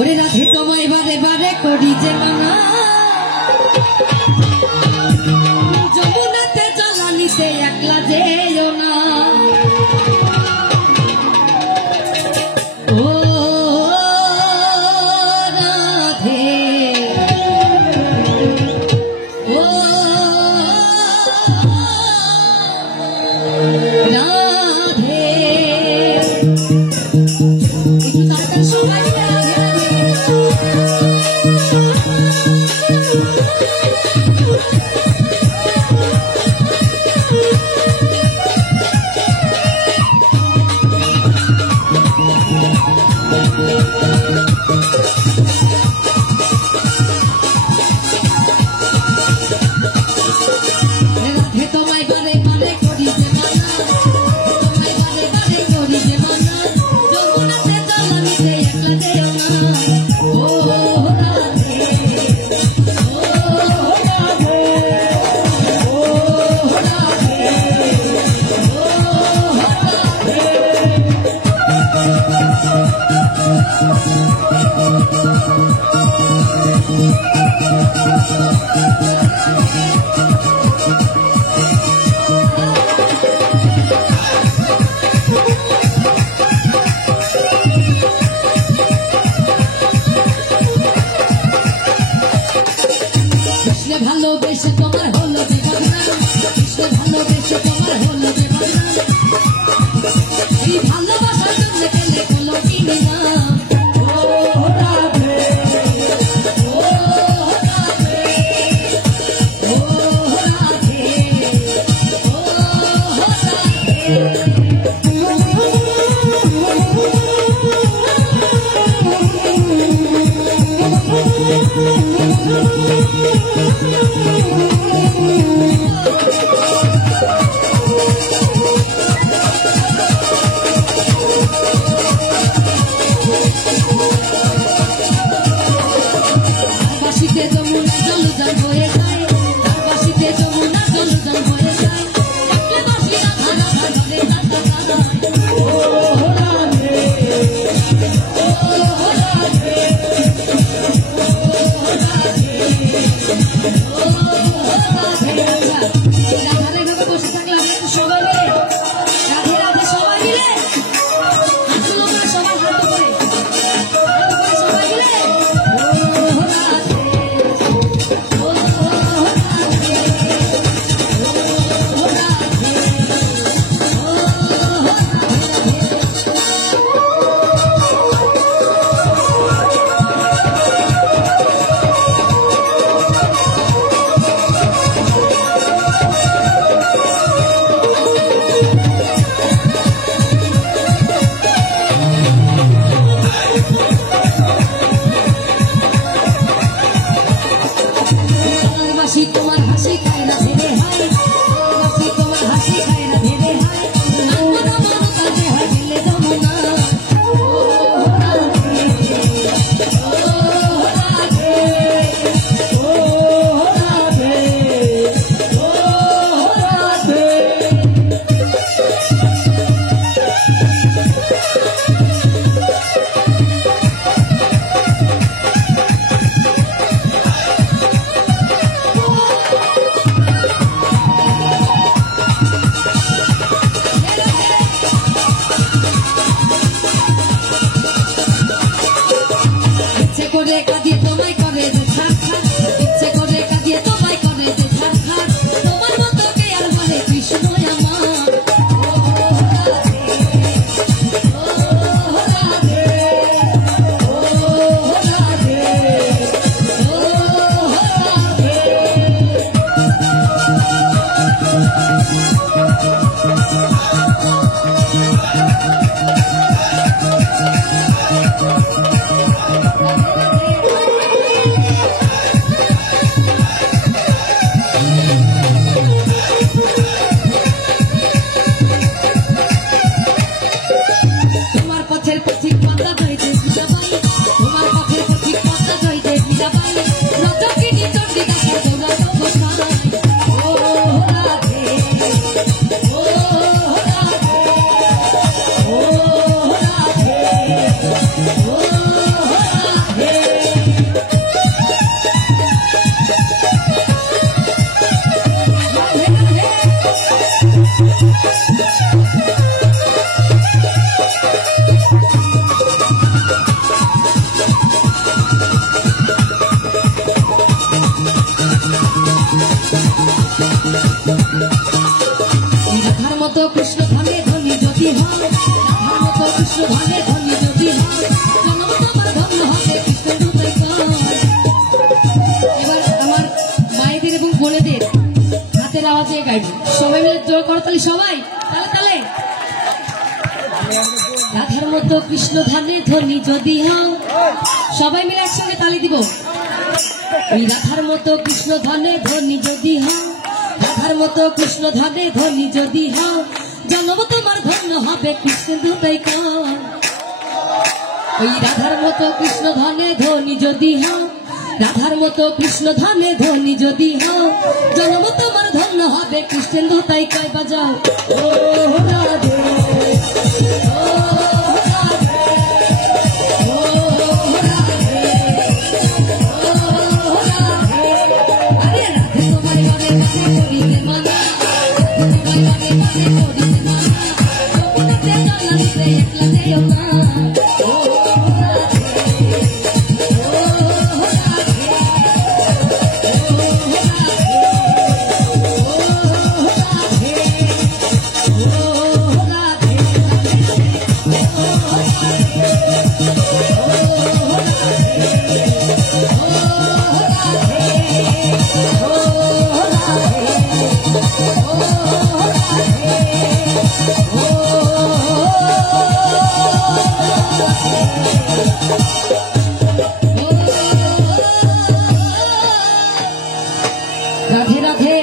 ওরে রাধে তোমায় বারে বারে করি যে মানা, যমুনাতে জ্বালানিতে একলা যেও না। ও রাধে, ও রাধে, একটু তাড়াতাড়ি সবাই ভালোবেসে তোমার হলো যে ভাবনা, কৃষ্ণ ভালোবেসে তোমার হলো যে ভাবনা, এই ভালোবাসার জন্য গেলে কোনো কিনি না। ও রাধে, ও রাধে, ও রাধে, ও বাসিতে যমুনা জলজান হয়ে যায়, তার বাসিতে যমুনা জলজান হয়ে যায়, একলে বাসি রাধা রাধা ধরে রাধা রাধা। ও রাধে, ও রাধে, ও রাধে। করতালি সবাই, তালে তালে। রাধার মতো কৃষ্ণ ধানে ধনী যদি হও, সবাই মিলে একসঙ্গে তালি দিব। ওই রাধার মতো কৃষ্ণ ধানে ধনী যদি হও, রাধার মতো কৃষ্ণ ধানে ধনী যদি হও, জন্ম তোমার ধন্য হবে কৃষ্ণের দুটাই কান। ওই রাধার মতো কৃষ্ণ ধানে ধনী যদি হও, রাধার মতো কৃষ্ণ ধানে ধনী যদি হও, জন্ম তোমার ধন্য হবে কৃষ্ণের দুটাই কয় বাজাও ও রাধে, ও রাধে, ও রাধে, ও রাধে। আরে রাধে তোমার গানে গানে করিতে মানা, তোমার গানে গানে করিতে মানা, গোপনেতে জানা দিতে একলা যেও না। ও রাধে, ও রাধে, ও রাধে রাধে।